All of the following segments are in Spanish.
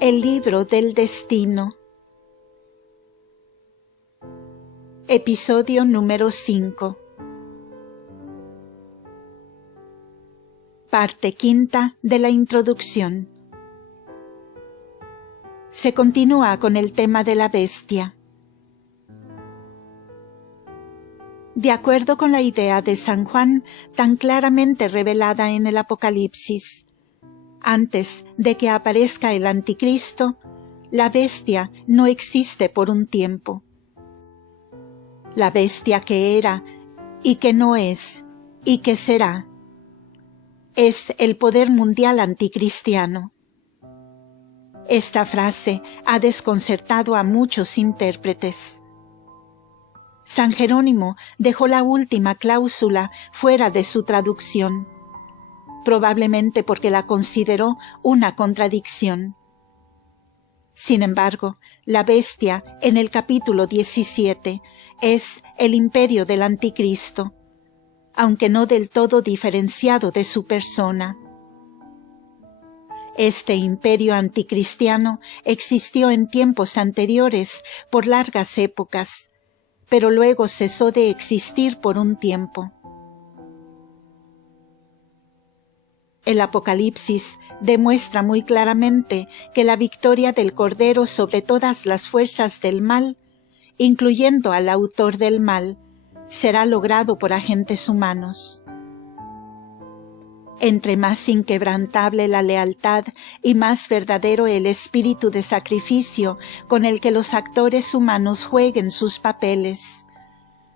El libro del destino. Episodio número 5. Parte quinta de la introducción. Se continúa con el tema de la bestia. De acuerdo con la idea de San Juan, tan claramente revelada en el Apocalipsis, antes de que aparezca el Anticristo, la bestia no existe por un tiempo. La bestia que era, y que no es, y que será, es el poder mundial anticristiano. Esta frase ha desconcertado a muchos intérpretes. San Jerónimo dejó la última cláusula fuera de su traducción, probablemente porque la consideró una contradicción. Sin embargo, la bestia en el capítulo 17 es el imperio del Anticristo, aunque no del todo diferenciado de su persona. Este imperio anticristiano existió en tiempos anteriores por largas épocas, pero luego cesó de existir por un tiempo. El Apocalipsis demuestra muy claramente que la victoria del Cordero sobre todas las fuerzas del mal, incluyendo al autor del mal, será logrado por agentes humanos. Entre más inquebrantable la lealtad y más verdadero el espíritu de sacrificio con el que los actores humanos jueguen sus papeles,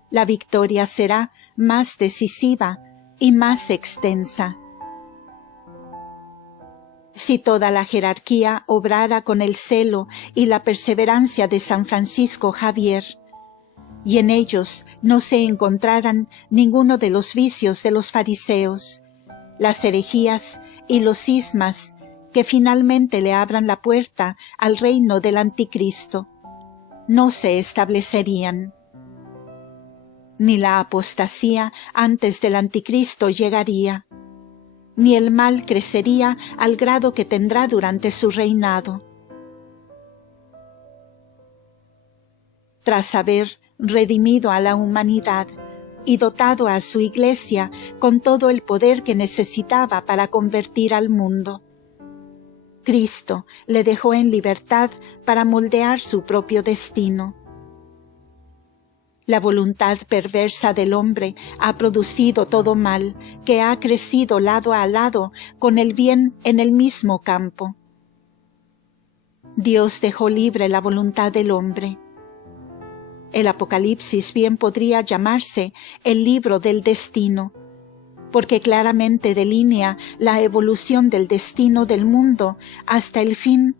la victoria será más decisiva y más extensa. Si toda la jerarquía obrara con el celo y la perseverancia de San Francisco Javier, y en ellos no se encontraran ninguno de los vicios de los fariseos, las herejías y los cismas que finalmente le abran la puerta al reino del Anticristo, no se establecerían. Ni la apostasía antes del Anticristo llegaría, ni el mal crecería al grado que tendrá durante su reinado. Tras haber redimido a la humanidad y dotado a su Iglesia con todo el poder que necesitaba para convertir al mundo, Cristo le dejó en libertad para moldear su propio destino. La voluntad perversa del hombre ha producido todo mal, que ha crecido lado a lado con el bien en el mismo campo. Dios dejó libre la voluntad del hombre. El Apocalipsis bien podría llamarse el libro del destino, porque claramente delinea la evolución del destino del mundo hasta el fin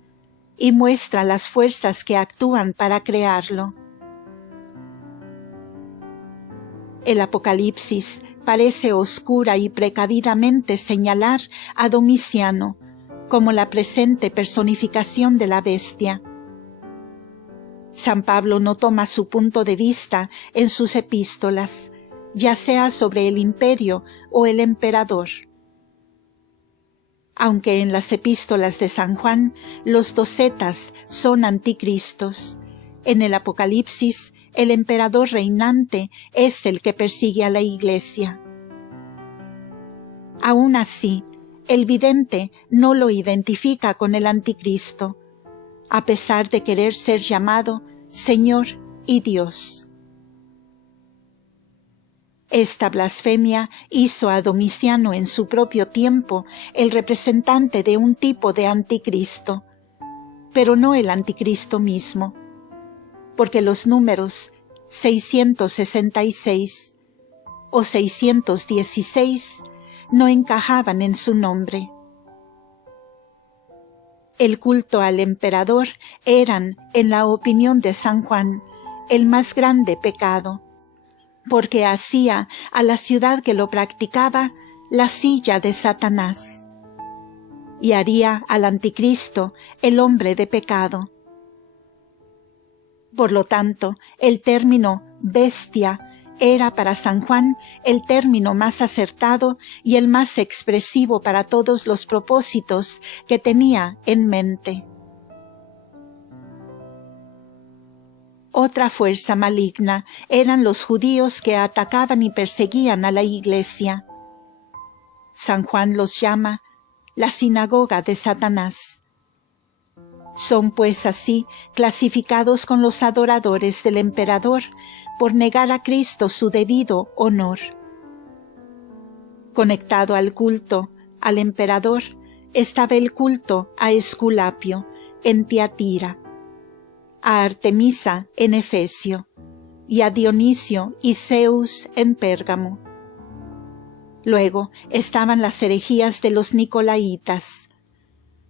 y muestra las fuerzas que actúan para crearlo. El Apocalipsis parece oscura y precavidamente señalar a Domiciano como la presente personificación de la bestia. San Pablo no toma su punto de vista en sus epístolas, ya sea sobre el imperio o el emperador. Aunque en las epístolas de San Juan los docetas son anticristos, en el Apocalipsis el emperador reinante es el que persigue a la Iglesia. Aún así, el vidente no lo identifica con el Anticristo, a pesar de querer ser llamado Señor y Dios. Esta blasfemia hizo a Domiciano en su propio tiempo el representante de un tipo de Anticristo, pero no el Anticristo mismo, porque los números 666 o 616 no encajaban en su nombre. El culto al emperador eran, en la opinión de San Juan, el más grande pecado, porque hacía a la ciudad que lo practicaba la silla de Satanás, y haría al Anticristo el hombre de pecado. Por lo tanto, el término bestia era para San Juan el término más acertado y el más expresivo para todos los propósitos que tenía en mente. Otra fuerza maligna eran los judíos que atacaban y perseguían a la Iglesia. San Juan los llama la sinagoga de Satanás. Son pues así clasificados con los adoradores del emperador por negar a Cristo su debido honor. Conectado al culto al emperador estaba el culto a Esculapio en Tiatira, a Artemisa en Efesio y a Dionisio y Zeus en Pérgamo. Luego estaban las herejías de los nicolaitas,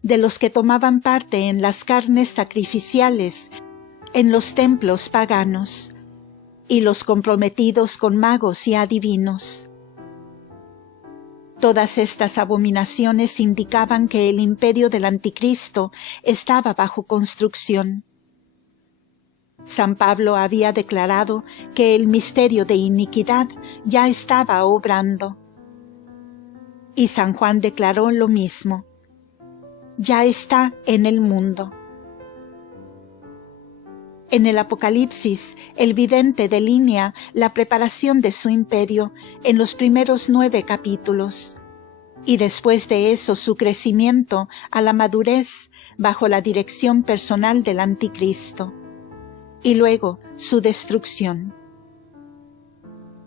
de los que tomaban parte en las carnes sacrificiales en los templos paganos, y los comprometidos con magos y adivinos. Todas estas abominaciones indicaban que el imperio del Anticristo estaba bajo construcción. San Pablo había declarado que el misterio de iniquidad ya estaba obrando. Y San Juan declaró lo mismo: ya está en el mundo. En el Apocalipsis, el vidente delinea la preparación de su imperio en los primeros 9 capítulos, y después de eso su crecimiento a la madurez bajo la dirección personal del Anticristo, y luego su destrucción.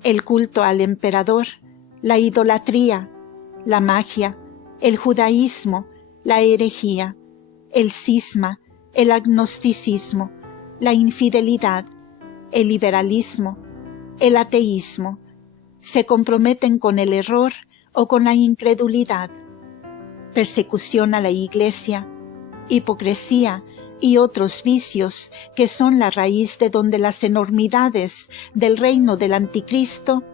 El culto al emperador, la idolatría, la magia, el judaísmo, la herejía, el cisma, el agnosticismo, la infidelidad, el liberalismo, el ateísmo, se comprometen con el error o con la incredulidad, persecución a la Iglesia, hipocresía y otros vicios que son la raíz de donde las enormidades del reino del Anticristo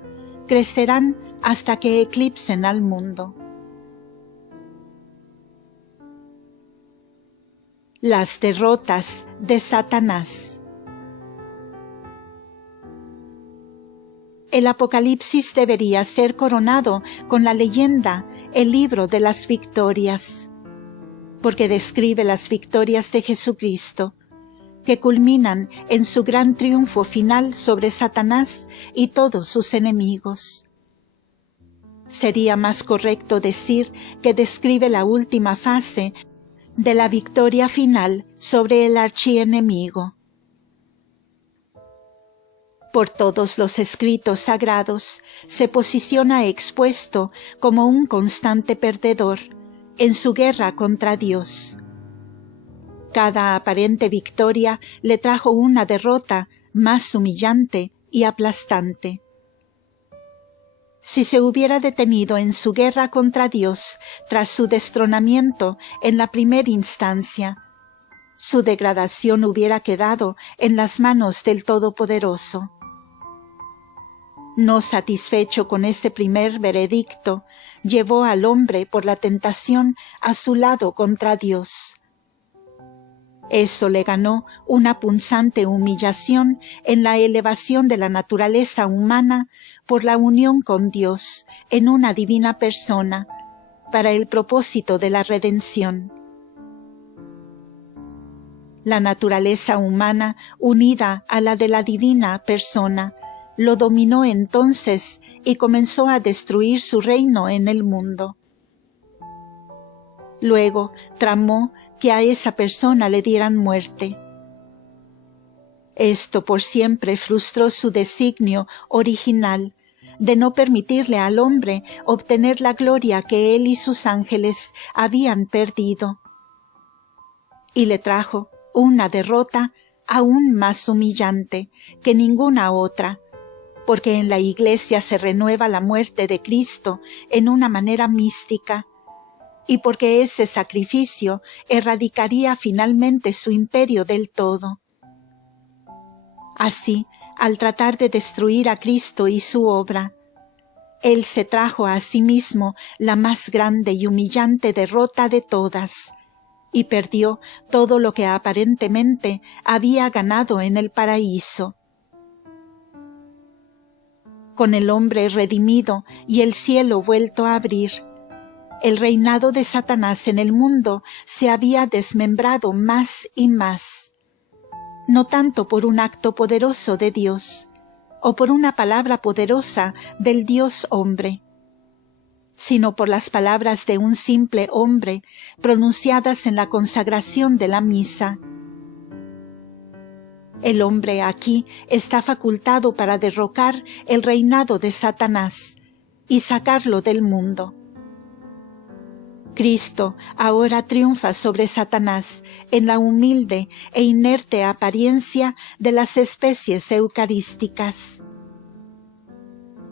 crecerán hasta que eclipsen al mundo. Las derrotas de Satanás. El Apocalipsis debería ser coronado con la leyenda, el libro de las victorias, porque describe las victorias de Jesucristo, que culminan en su gran triunfo final sobre Satanás y todos sus enemigos. Sería más correcto decir que describe la última fase de la victoria final sobre el archienemigo. Por todos los escritos sagrados se posiciona expuesto como un constante perdedor en su guerra contra Dios. Cada aparente victoria le trajo una derrota más humillante y aplastante. Si se hubiera detenido en su guerra contra Dios tras su destronamiento en la primera instancia, su degradación hubiera quedado en las manos del Todopoderoso. No satisfecho con ese primer veredicto, llevó al hombre por la tentación a su lado contra Dios. Eso le ganó una punzante humillación en la elevación de la naturaleza humana por la unión con Dios en una divina persona, para el propósito de la redención. La naturaleza humana, unida a la de la divina persona, lo dominó entonces y comenzó a destruir su reino en el mundo. Luego tramó que a esa persona le dieran muerte. Esto por siempre frustró su designio original de no permitirle al hombre obtener la gloria que él y sus ángeles habían perdido. Y le trajo una derrota aún más humillante que ninguna otra, porque en la Iglesia se renueva la muerte de Cristo en una manera mística, y porque ese sacrificio erradicaría finalmente su imperio del todo. Así, al tratar de destruir a Cristo y su obra, Él se trajo a sí mismo la más grande y humillante derrota de todas, y perdió todo lo que aparentemente había ganado en el paraíso. Con el hombre redimido y el cielo vuelto a abrir, el reinado de Satanás en el mundo se había desmembrado más y más. no tanto por un acto poderoso de Dios, o por una palabra poderosa del Dios hombre, sino por las palabras de un simple hombre pronunciadas en la consagración de la misa. El hombre aquí está facultado para derrocar el reinado de Satanás y sacarlo del mundo. Cristo ahora triunfa sobre Satanás en la humilde e inerte apariencia de las especies eucarísticas.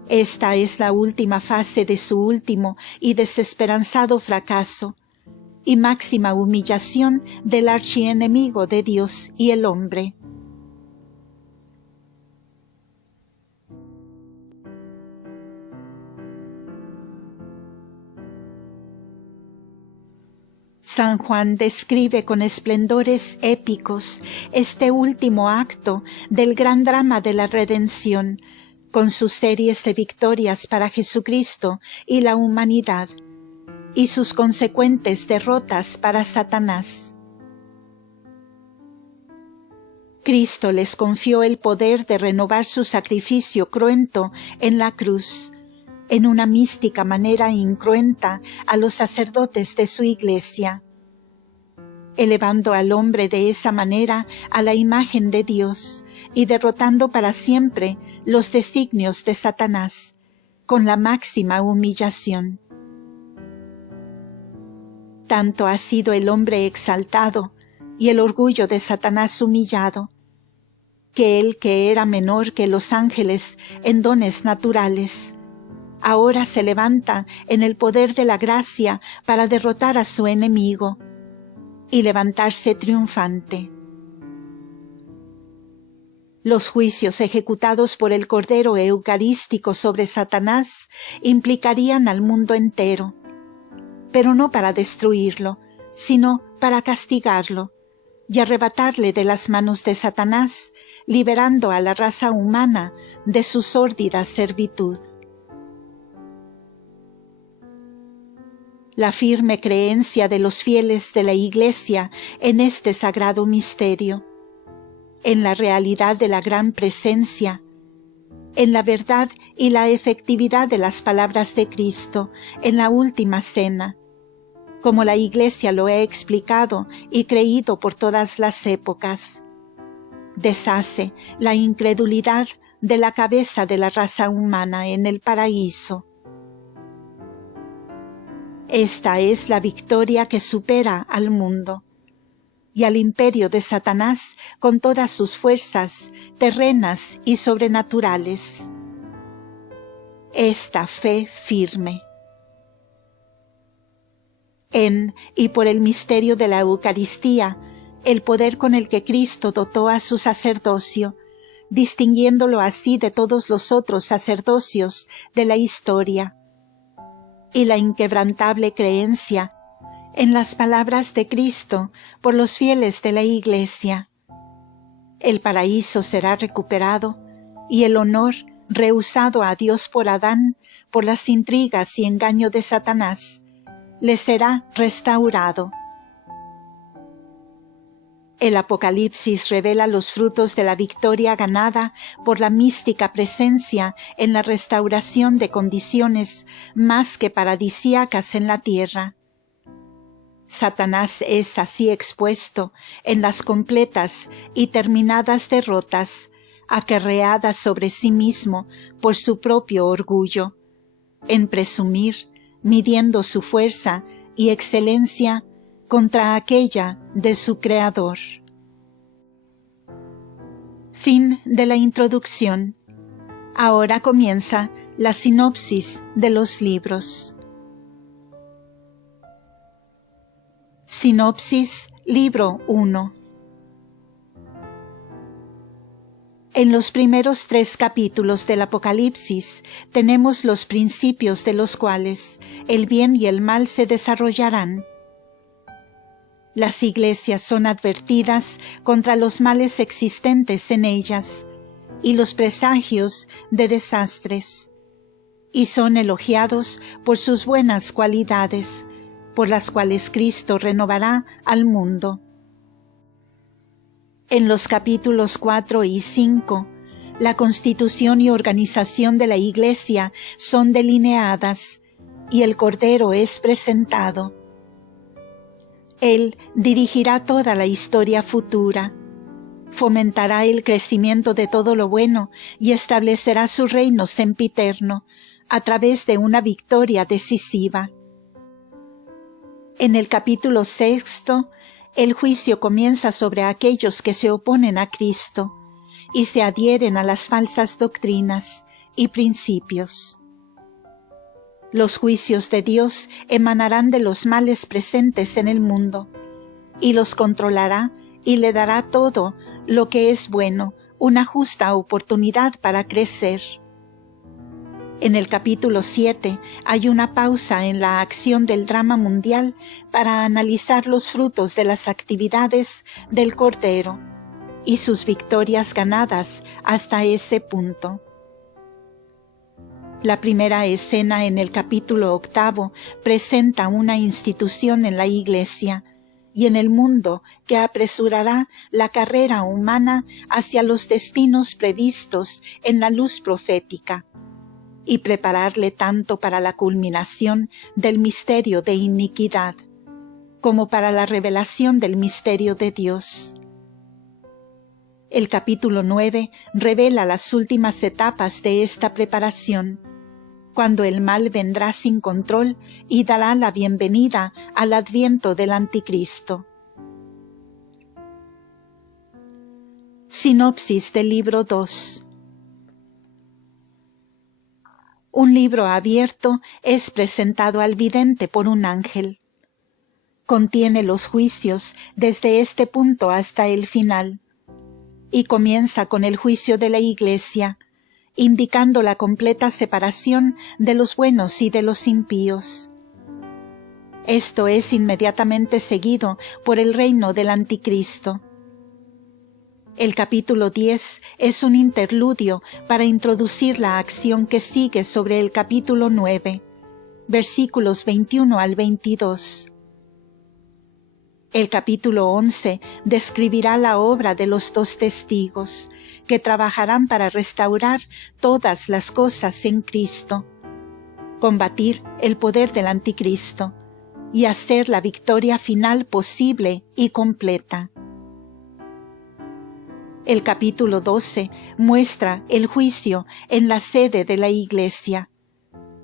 Esta es la última fase de su último y desesperanzado fracaso, y máxima humillación del archienemigo de Dios y el hombre. San Juan describe con esplendores épicos este último acto del gran drama de la redención, con sus series de victorias para Jesucristo y la humanidad, y sus consecuentes derrotas para Satanás. Cristo les confió el poder de renovar su sacrificio cruento en la cruz, en una mística manera incruenta a los sacerdotes de su Iglesia, elevando al hombre de esa manera a la imagen de Dios y derrotando para siempre los designios de Satanás, con la máxima humillación. Tanto ha sido el hombre exaltado y el orgullo de Satanás humillado, que él, que era menor que los ángeles en dones naturales, ahora se levanta en el poder de la gracia para derrotar a su enemigo y levantarse triunfante. Los juicios ejecutados por el Cordero Eucarístico sobre Satanás implicarían al mundo entero, pero no para destruirlo, sino para castigarlo y arrebatarle de las manos de Satanás, liberando a la raza humana de su sórdida servitud. La firme creencia de los fieles de la Iglesia en este sagrado misterio, en la realidad de la gran presencia, en la verdad y la efectividad de las palabras de Cristo en la última cena, como la Iglesia lo ha explicado y creído por todas las épocas, deshace la incredulidad de la cabeza de la raza humana en el paraíso. Esta es la victoria que supera al mundo y al imperio de Satanás con todas sus fuerzas terrenas y sobrenaturales. Esta fe firme. En y por el misterio de la Eucaristía, el poder con el que Cristo dotó a su sacerdocio, distinguiéndolo así de todos los otros sacerdocios de la historia, y la inquebrantable creencia en las palabras de Cristo por los fieles de la Iglesia. El paraíso será recuperado y el honor rehusado a Dios por Adán por las intrigas y engaño de Satanás le será restaurado. El Apocalipsis revela los frutos de la victoria ganada por la mística presencia en la restauración de condiciones más que paradisíacas en la tierra. Satanás es así expuesto en las completas y terminadas derrotas, acarreadas sobre sí mismo por su propio orgullo, en presumir, midiendo su fuerza y excelencia contra aquella de su Creador. Fin de la introducción. Ahora comienza la sinopsis de los libros. Sinopsis, libro 1. En los primeros 3 capítulos del Apocalipsis tenemos los principios de los cuales el bien y el mal se desarrollarán. Las iglesias son advertidas contra los males existentes en ellas y los presagios de desastres, y son elogiados por sus buenas cualidades, por las cuales Cristo renovará al mundo. En los capítulos 4 y 5, la constitución y organización de la Iglesia son delineadas y el Cordero es presentado. Él dirigirá toda la historia futura, fomentará el crecimiento de todo lo bueno y establecerá su reino sempiterno a través de una victoria decisiva. En el capítulo 6, el juicio comienza sobre aquellos que se oponen a Cristo y se adhieren a las falsas doctrinas y principios. Los juicios de Dios emanarán de los males presentes en el mundo, y los controlará y le dará todo lo que es bueno, una justa oportunidad para crecer. En el capítulo 7 hay una pausa en la acción del drama mundial para analizar los frutos de las actividades del Cordero y sus victorias ganadas hasta ese punto. La primera escena en el capítulo 8 presenta una institución en la Iglesia y en el mundo que apresurará la carrera humana hacia los destinos previstos en la luz profética y prepararle tanto para la culminación del misterio de iniquidad como para la revelación del misterio de Dios. El capítulo 9 revela las últimas etapas de esta preparación, cuando el mal vendrá sin control y dará la bienvenida al adviento del Anticristo. Sinopsis del libro 2. Un libro abierto es presentado al vidente por un ángel. Contiene los juicios desde este punto hasta el final, y comienza con el juicio de la Iglesia, indicando la completa separación de los buenos y de los impíos. Esto es inmediatamente seguido por el reino del Anticristo. El capítulo 10 es un interludio para introducir la acción que sigue sobre el capítulo 9, versículos 21 al 22. El capítulo 11 describirá la obra de los 2 testigos, que trabajarán para restaurar todas las cosas en Cristo, combatir el poder del Anticristo y hacer la victoria final posible y completa. El capítulo 12 muestra el juicio en la sede de la Iglesia,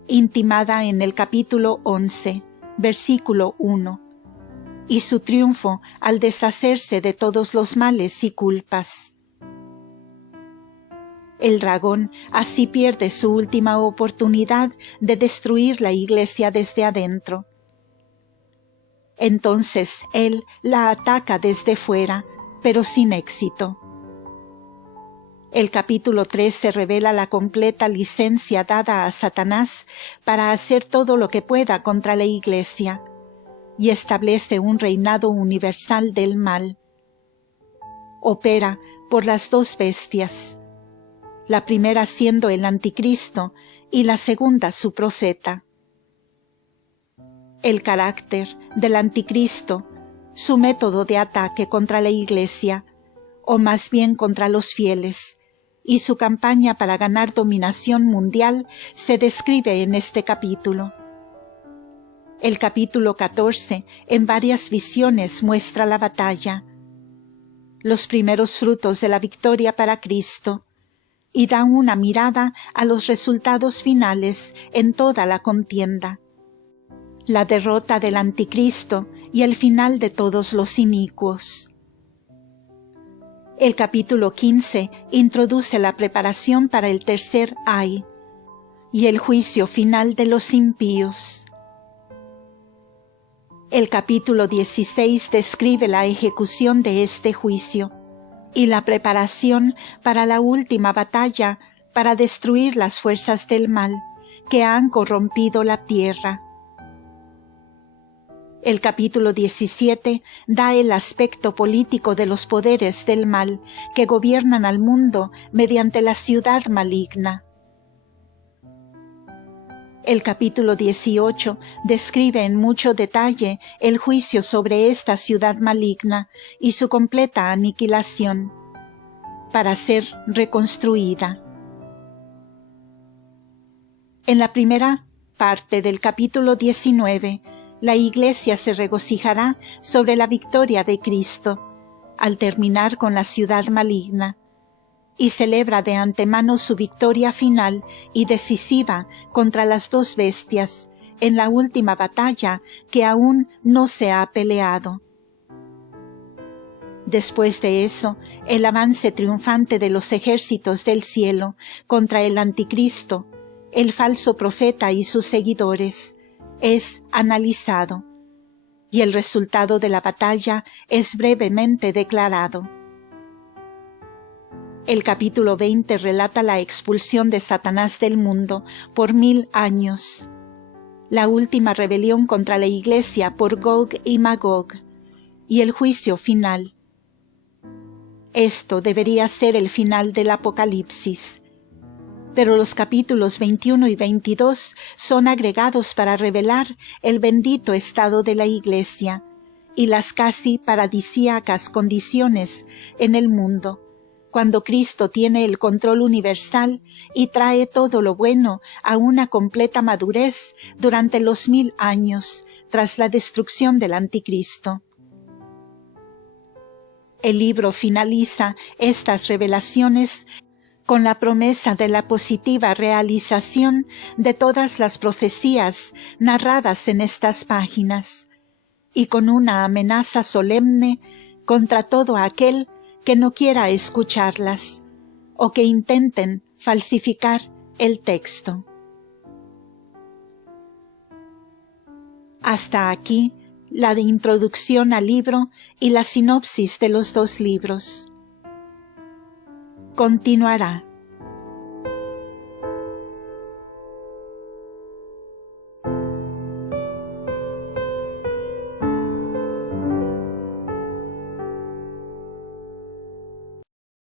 intimada en el capítulo 11, versículo 1, y su triunfo al deshacerse de todos los males y culpas. El dragón así pierde su última oportunidad de destruir la Iglesia desde adentro. Entonces él la ataca desde fuera, pero sin éxito. El capítulo 13 revela la completa licencia dada a Satanás para hacer todo lo que pueda contra la Iglesia, y establece un reinado universal del mal. Opera por las 2 bestias, la primera siendo el Anticristo y la segunda su profeta. El carácter del Anticristo, su método de ataque contra la Iglesia, o más bien contra los fieles, y su campaña para ganar dominación mundial se describe en este capítulo. El capítulo 14 en varias visiones muestra la batalla, los primeros frutos de la victoria para Cristo, y da una mirada a los resultados finales en toda la contienda, la derrota del Anticristo y el final de todos los inicuos. El capítulo 15 introduce la preparación para el tercer ay y el juicio final de los impíos. El capítulo 16 describe la ejecución de este juicio y la preparación para la última batalla para destruir las fuerzas del mal que han corrompido la tierra. El capítulo 17 da el aspecto político de los poderes del mal que gobiernan al mundo mediante la ciudad maligna. El capítulo 18 describe en mucho detalle el juicio sobre esta ciudad maligna y su completa aniquilación, para ser reconstruida. En la primera parte del capítulo 19, la Iglesia se regocijará sobre la victoria de Cristo, al terminar con la ciudad maligna, y celebra de antemano su victoria final y decisiva contra las dos bestias en la última batalla que aún no se ha peleado. Después de eso, el avance triunfante de los ejércitos del cielo contra el Anticristo, el falso profeta y sus seguidores, es analizado, y el resultado de la batalla es brevemente declarado. El capítulo 20 relata la expulsión de Satanás del mundo por 1000 años, la última rebelión contra la Iglesia por Gog y Magog, y el juicio final. Esto debería ser el final del Apocalipsis, pero los capítulos 21 y 22 son agregados para revelar el bendito estado de la Iglesia y las casi paradisíacas condiciones en el mundo, cuando Cristo tiene el control universal y trae todo lo bueno a una completa madurez durante los 1000 años tras la destrucción del Anticristo. El libro finaliza estas revelaciones con la promesa de la positiva realización de todas las profecías narradas en estas páginas, y con una amenaza solemne contra todo aquel que no quiera escucharlas, o que intenten falsificar el texto. Hasta aquí la de introducción al libro y la sinopsis de los dos libros. Continuará.